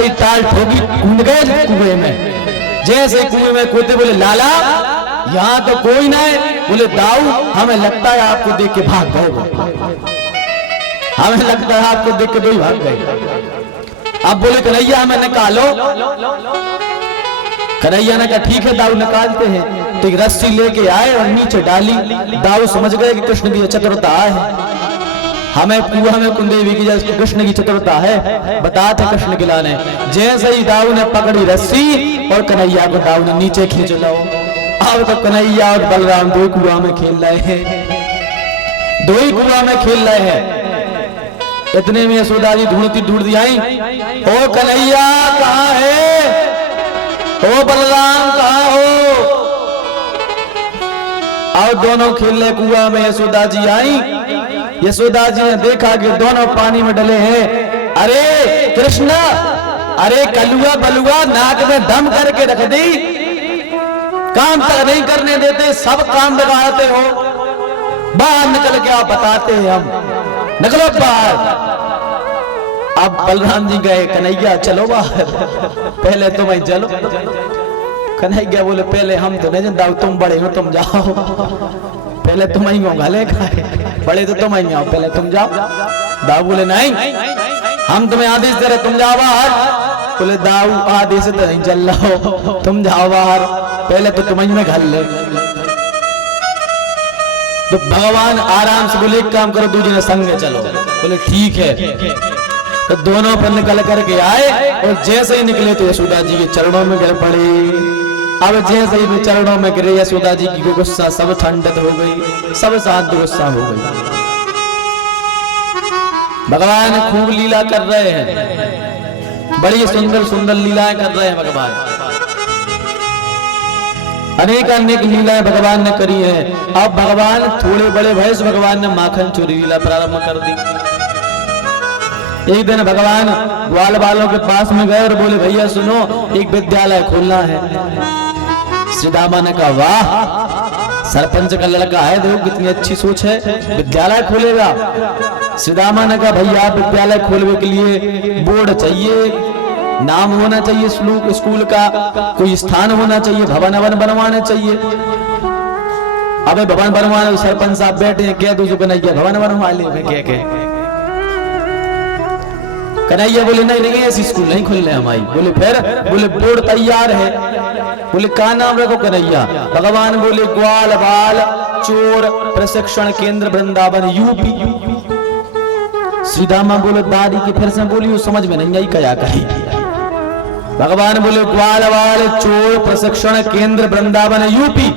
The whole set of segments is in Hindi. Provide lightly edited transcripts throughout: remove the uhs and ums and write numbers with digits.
जैसे ही टाल ठोकी कूद गए कुएं में। जैसे कुएं में कूदे बोले लाला यहाँ तो कोई ना है। बोले दाऊ हमें लगता है आपको देख के भाग गए, हमें लगता है आपको देख के दो ही भाग गए। अब बोले कन्हैया हमें निकालो। कन्हैया ने कहा ठीक है दाऊ निकालते हैं। तो एक रस्सी लेके आए और नीचे डाली। दाऊ समझ गए कि कृष्ण की चतुरता है, हमें कुआ में कुंदेवी की जैसे कृष्ण की चतुरता है, बताते कृष्ण खिलाने। जैसे ही दाऊ ने पकड़ी रस्सी और कन्हैया को दाऊ ने नीचे खींच लो। अब तो कन्हैया और बलराम दो कुआ में खेल रहे हैं, दो ही कुआ में खेल रहे हैं। इतने में यशोदा जी ढूंढती आई, ओ कन्हैया कहाँ है, ओ बलराम कहाँ हो। और दोनों खेल रहे कुआ में। यशोदा जी आई, यशोदा जी ने देखा कि दोनों पानी में डले हैं। अरे कृष्ण, अरे कलुआ बलुआ नाक में दम करके रख दी, काम तक नहीं करने देते, सब काम बिगाड़ते हो। बाहर निकल के आप बताते हैं, हम निकलो बाहर। अब बलराम जी गए, कन्हैया चलो बाहर, पहले तुम ही चलो। कन्हैया बोले पहले हम तो नहीं जानता, तुम बड़े हो तुम जाओ, पहले तुम ही हो गले खाए, बड़े तो तुम ही आओ, पहले तुम जाओ। दाऊ बोले नहीं हम तुम्हें आदेश दे रहे, तुम जाओ बाहर। बोले दाऊ आदेश तो नहीं चल रहा हो, तुम जाओ बाहर, पहले तो तुम ही में घर ले। तो भगवान आराम से बोले एक काम करो दूसरे ने संग चलो। बोले ठीक है। तो दोनों पर निकल करके आए और जैसे ही निकले तो यशोदा जी के चरणों में गिर पड़े। अब जैसे ही चरणों में गिरे यशोदा जी की गुस्सा सब ठंडक हो गई, सब शांत गुस्सा हो गई। भगवान खूब लीला कर रहे हैं, बड़ी सुंदर सुंदर लीलाएं कर रहे हैं भगवान। अनेक अनेक लीलाएं भगवान ने करी हैं। अब भगवान थोड़े बड़े भय से भगवान ने माखन चोरी लीला प्रारंभ कर दी। एक दिन भगवान ग्वाल वालों के पास में गए और बोले भैया सुनो, एक विद्यालय खोलना है। श्री दामा ने कहा वाह, सरपंच का लड़का है, देखो कितनी अच्छी सोच है, विद्यालय खोलेगा। श्री दामा ने कहा भैया विद्यालय खोलने के लिए बोर्ड चाहिए, नाम होना चाहिए स्कूल का, कोई स्थान होना चाहिए, भवन बनवाना चाहिए। अबे भवन बनवाने सरपंच साहब बैठे हैं, कह दो जो कन्हैया भवन बनवा ले। कह कन्हैया बोले नहीं नहीं ऐसी स्कूल नहीं खोलने हमारी। बोले फिर? बोले बोर्ड तैयार है। बोले क्या नाम रखो कन्हैया? भगवान बोले ग्वाल बाल चोर प्रशिक्षण केंद्र वृंदावन यूपी। श्रीदामा बोले दादी की फिर से बोली, समझ में नहीं आई क्या कही। भगवान बोले ग्वाल बाल चोर प्रशिक्षण केंद्र वृंदावन यूपी।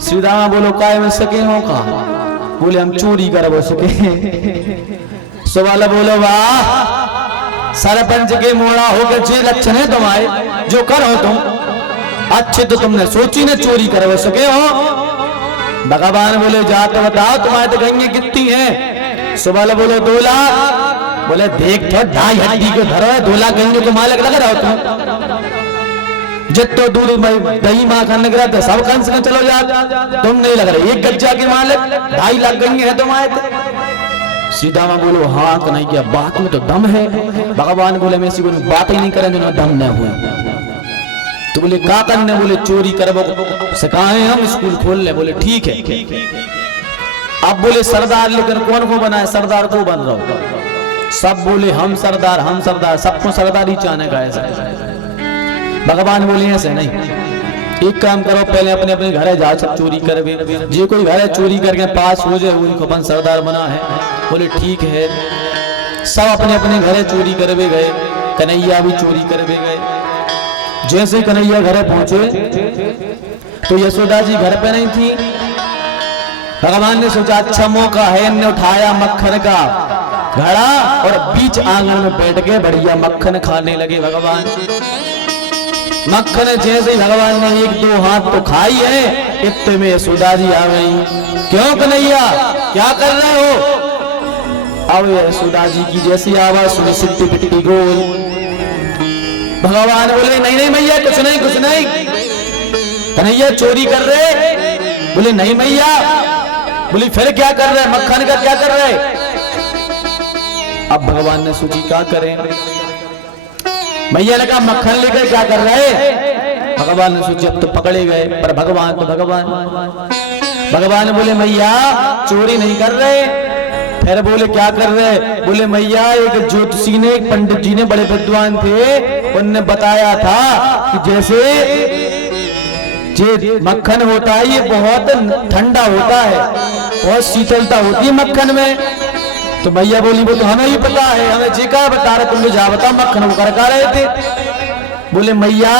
श्रीदामा बोलो काय में सके हो कहा? बोले हम चोरी कर सके। सवाल बोलो वाह, सरपंच के मोड़ा होकर जे लक्षण है तुम्हारे, जो करो तुम अच्छे तो तुमने सोची ने चोरी कर सके हो। भगवान बोले जा तो बताओ तुम्हारे तो गंगे कितनी है? सवाल बोलो 2 लाख। बोले देख तो 2.5 हड्डी के घर है, 2 लाख गंगे को मालिक लग रहा हो तुम। जितो दूध दही माखन लग रहा था सब कंस में चलो जा, तुम नहीं लग रहे। 1 गज्जा के मालिक 2.5 लाख गंगे है तुम्हारे। सीधामा बोलो हाँ कन्हैया बात में तो दम है। भगवान बोले मैं ऐसी कोई बात ही नहीं करें जिन्होंने दम न हुए। तो बोले क्या करने? बोले चोरी करबो सिखाए हम, स्कूल खोल ले। बोले ठीक है। अब बोले सरदार लेकर कौन को बनाए? सरदार को बन रहा हो। सब बोले हम सरदार हम सरदार, सबको सरदार ही चाहने का ऐसा। भगवान बोले ऐसे नहीं, एक काम करो पहले अपने अपने घर जाओ, सब चोरी करवे, जे कोई घर चोरी करके पास हो जाए उनको अपन सरदार बना है। बोले ठीक है। सब अपने अपने घरे चोरी करवे गए, कन्हैया भी चोरी करवे गए। जैसे कन्हैया घर पहुंचे तो यशोदा जी घर पे नहीं थी। भगवान ने सोचा अच्छा मौका है, इनने उठाया मक्खन का घड़ा और बीच आंगन में बैठ के बढ़िया मक्खन खाने लगे। भगवान मक्खन जैसे ही भगवान ने 1-2 हाथ तो खाई है, इतने में यशोदा जी आ गई। क्यों कन्हैया क्या कर रहे हो? अब यशोदा जी की जैसी आवाज सुनी सिट्टी पिट्टी गोल। भगवान बोले नहीं नहीं मैया कुछ नहीं कुछ नहीं। कन्हैया चोरी कर रहे? बोले नहीं मैया। बोली फिर क्या कर रहे? मक्खन का क्या कर रहे? अब भगवान ने सोची क्या करें। मैया ने कहा मक्खन लेकर क्या कर रहे? भगवान ने सोचा अब तो पकड़े गए, पर भगवान तो भगवान ने बोले मैया चोरी नहीं कर रहे। फिर बोले क्या कर रहे? बोले मैया एक ज्योतिषी ने, एक पंडित जी ने, बड़े विद्वान थे, उनने बताया था कि जैसे जे मक्खन होता है ये बहुत ठंडा होता है, बहुत शीतलता होती है मक्खन में। तो मैया बोली वो तो हमें ही पता है, हमें जी का बता रहे, तुम जा बताओ मक्खन वो कर रहे थे। बोले मैया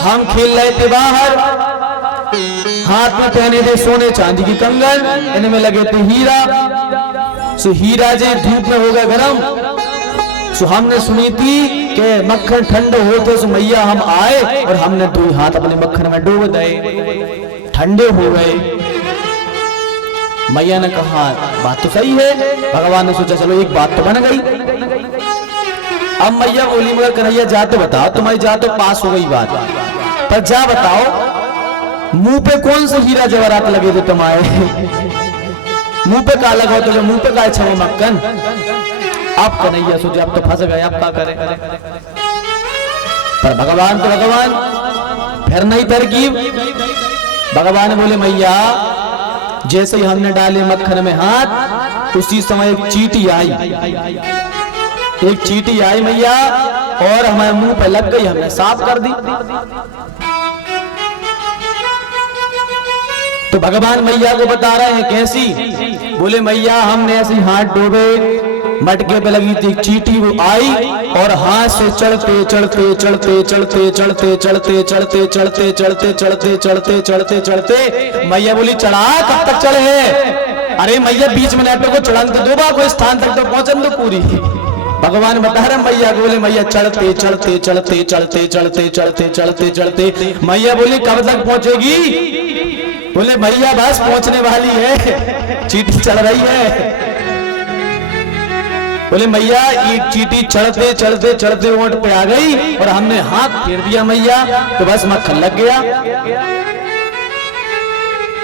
हम खेल रहे थे बाहर, हाथ में पहने थे सोने चांदी की कंगन, इनमें लगे थे हीरा। सो हीरा जे धूप में हो गया गरम, सो हमने सुनी थी कि मक्खन ठंडे होते, सो मैया हम आए और हमने दो हाथ अपने मक्खन में डूब दिए, ठंडे हो गए। मैया ने कहा बात तो सही है। भगवान ने सोचा चलो एक बात तो बन गई। अब मैया बोली मगर कन्हैया जा तो बताओ, तुम्हारी जा तो पास हो गई बात, पर जा बताओ मुंह पे कौन से हीरा जवाहरात लगे थे तुम्हारे? मुंह पे का लगा तो मुंह पे का छो मक्खन। अब कन्हैया सोचे अब तो फंस गए, अब क्या करें? पर भगवान तो भगवान, फिर नहीं तरकीब। भगवान बोले मैया जैसे ही हमने डाले मक्खन में हाथ, उसी समय एक चींटी आई, एक चींटी आई मैया, और हमारे मुंह पे लग गई, हमने साफ कर दी। तो भगवान मैया को बता रहे हैं कैसी? बोले मैया हमने ऐसे हाथ डूबे, मटके पे लगी थी चींटी, वो आई और हाथ से चढ़ते चढ़ते चढ़ते चढ़ते चढ़ते चढ़ते चढ़ते चढ़ते चढ़ते चढ़ते चढ़ते चढ़ते चढ़ते मैया बोली चढ़ा कब तक चढ़े? अरे मैया बीच में नेटो को चढ़ान तो दो, कोई स्थान तक तो पहुंचन दो पूरी। भगवान बता रहे मैया को, बोले मैया चढ़ते चढ़ते चढ़ते चढ़ते चढ़ते चढ़ते चढ़ते चढ़ते। मैया बोली कब तक पहुंचेगी? बोले मैया बस पहुंचने वाली है, चींटी चढ़ रही है। बोले मैया एक चींटी चढ़ते चढ़ते चढ़ते ओंठ पे आ गई और हमने हाथ फेर दिया मैया, तो बस मक्खन लग गया।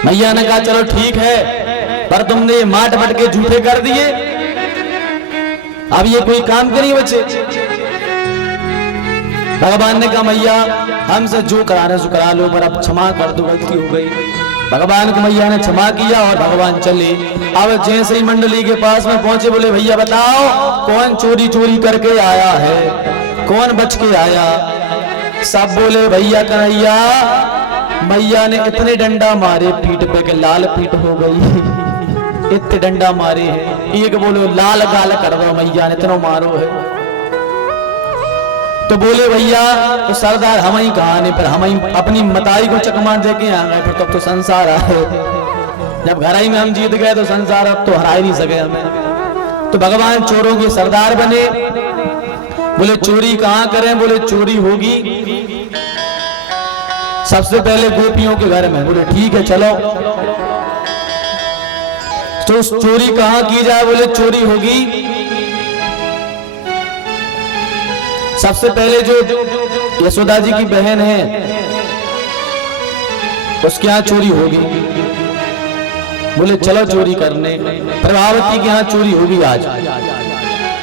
मैया ने कहा चलो ठीक है, पर तुमने ये माट मटके झूठे कर दिए, अब ये कोई काम के नहीं बचे। भगवान ने कहा मैया हमसे जो कराना सो करा लो, पर अब क्षमा कर दो, गलती हो गई। भगवान को मैया ने क्षमा किया और भगवान चले। अब जैसे ही मंडली के पास में पहुंचे, बोले भैया बताओ कौन चोरी चोरी करके आया है, कौन बच के आया? सब बोले भैया कन्हैया। मैया ने इतने डंडा मारे पीठ पे के लाल पीठ हो गई, इतने डंडा मारे हैं। एक बोलो लाल गाल कर दो मैया ने, इतना मारो है। तो बोले भैया तो सरदार हम ही कहा नहीं, पर हम ही अपनी मताई को चकमा दे के आ गए, फिर तब तो संसार आए। जब घर ही में हम जीत गए तो संसार अब तो हरा ही नहीं सके हमें। तो भगवान चोरों के सरदार बने। बोले चोरी कहाँ करें? बोले चोरी होगी सबसे पहले गोपियों के घर में। बोले ठीक है चलो। तो चोरी कहाँ की जाए? बोले चोरी होगी सबसे पहले जो यशोदा जी की बहन है उसके यहाँ चोरी होगी। बोले चलो चोरी करने। प्रभावती के यहाँ चोरी होगी आज।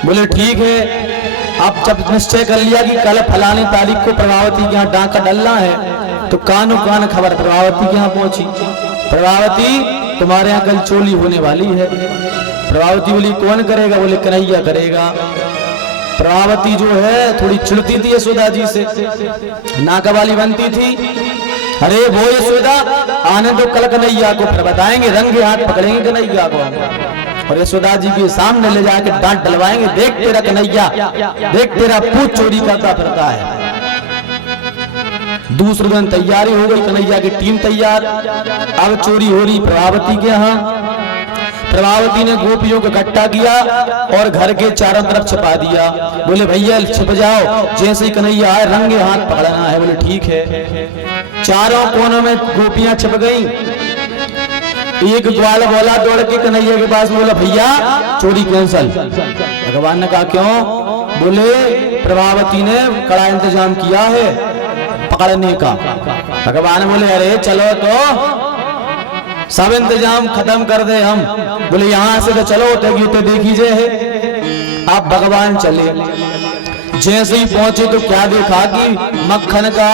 बोले ठीक है। आप जब निश्चय कर लिया कि कल फलानी तारीख को प्रभावती के यहाँ डाका डलना है, तो कानो कान खबर प्रभावती के यहाँ पहुंची। प्रभावती तुम्हारे यहाँ कल चोरी होने वाली है। प्रभावती बोली कौन करेगा? बोले कन्हैया करेगा। प्रभावती जो है थोड़ी चिढ़ती थी यशोदा जी से, नाका वाली बनती थी। अरे वो यशोदा आने दो कल कन्हैया को, फिर बताएंगे, रंगे हाथ पकड़ेंगे कन्हैया को और यशोदा जी के सामने ले जाके डांट डलवाएंगे। देख तेरा कन्हैया, देख तेरा पूत चोरी करता फिरता है। दूसरे दिन तैयारी हो गई, कन्हैया की टीम तैयार। अब चोरी हो रही प्रभावती के यहाँ। प्रभावती ने गोपियों को इकट्ठा किया और घर के चारों तरफ छिपा दिया। बोले भैया छिप जाओ, जैसे ही कन्हैया आए रंगे हाथ पकड़ना है। बोले ठीक है। चारों कोनों में गोपियां छिप गईं। एक ग्वाल बोला दौड़ के कन्हैया के पास, बोला भैया चोरी कैंसल। भगवान ने कहा क्यों? बोले प्रभावती ने कड़ा इंतजाम किया है पकड़ने का। भगवान बोले अरे चलो तो सब इंतजाम खत्म कर दे हम। बोले यहाँ से तो चलो, तो देखीजे है। आप भगवान चले। जैसे ही पहुंचे तो क्या देखा कि मक्खन का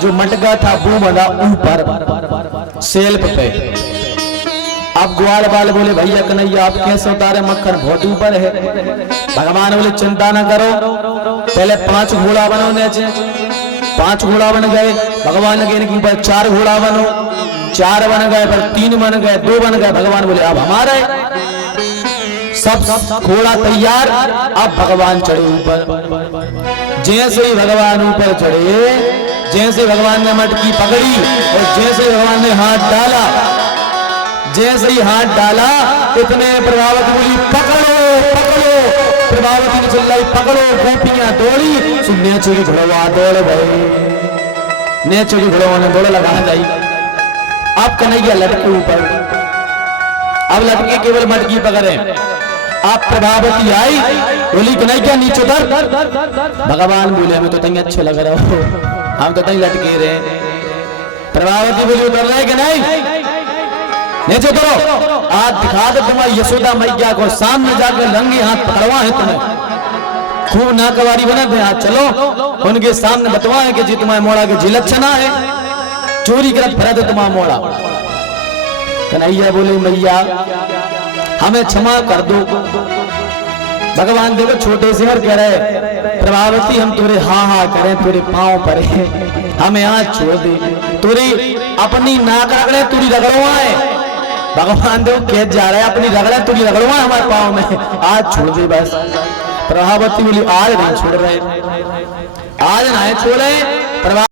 जो मटका था वो बना ऊपर सेल्फ पे। अब ग्वाल बाल बोले भैया कन्हैया आप कैसे उतारे, मक्खन बहुत ऊपर है। भगवान बोले चिंता न करो, पहले 5 घोड़ा बनो, नीचे 5 घोड़ा बन गए। भगवान लगे इनके ऊपर 4 घोड़ा बनो, 4 बन गए, फिर 3 बन गए, 2 बन गए। भगवान बोले अब हमारा सब घोड़ा तैयार। अब भगवान चढ़े ऊपर। जैसे ही भगवान ऊपर चढ़े, जैसे भगवान ने मटकी पकड़ी और जैसे भगवान ने हाथ डाला, जैसे ही हाथ डाला इतने प्रभावती बोली पकड़ो पकड़ो। प्रभावती ने चिल्लाई पकड़ो, गोपियां दौड़ी, सुनने चोरी घोड़वा दौड़ गए, ने चोरी घोड़वा ने दौड़ लगाना चाहिए। अब कन्हैया लटके ऊपर, अब लटके केवल मटकी पकड़े। आप प्रभावती आई, बोली कन्हैया नीचे उतर। भगवान बोले हमें तो तंग अच्छे लग रहा हो, हम तो तंग लटके रहे। प्रभावती बोली उतर रहे कि नहीं, नीचे उतरो। आज दिखा दो तुम्हारी यशोदा मैया को, सामने जाकर रंगे हाथ पकड़वा है तुम्हें, खूब नाकवारी बना दे। आज चलो उनके सामने बतवाए कि जी तुम्हारे मोड़ा के जी लक्षणा है, चोरी करत भरा दे तुम्हारा मोड़ा। कन्हैया बोले मैया हमें क्षमा कर दो। भगवान देखो छोटे से और कह रहे प्रभावती हम तुरे हाँ हाँ करें, तुरे पांव पर हमें आज छोड़ दे, तुरी अपनी नाक रगड़े, तुरी रगड़वाए। भगवान देखो कह जा रहा है अपनी रगड़े, तुरी रगड़वाए हमारे पांव में, आज छोड़ दे बस। प्रभावती बोली आज नहीं छोड़ रहे, आज नहीं छोड़े।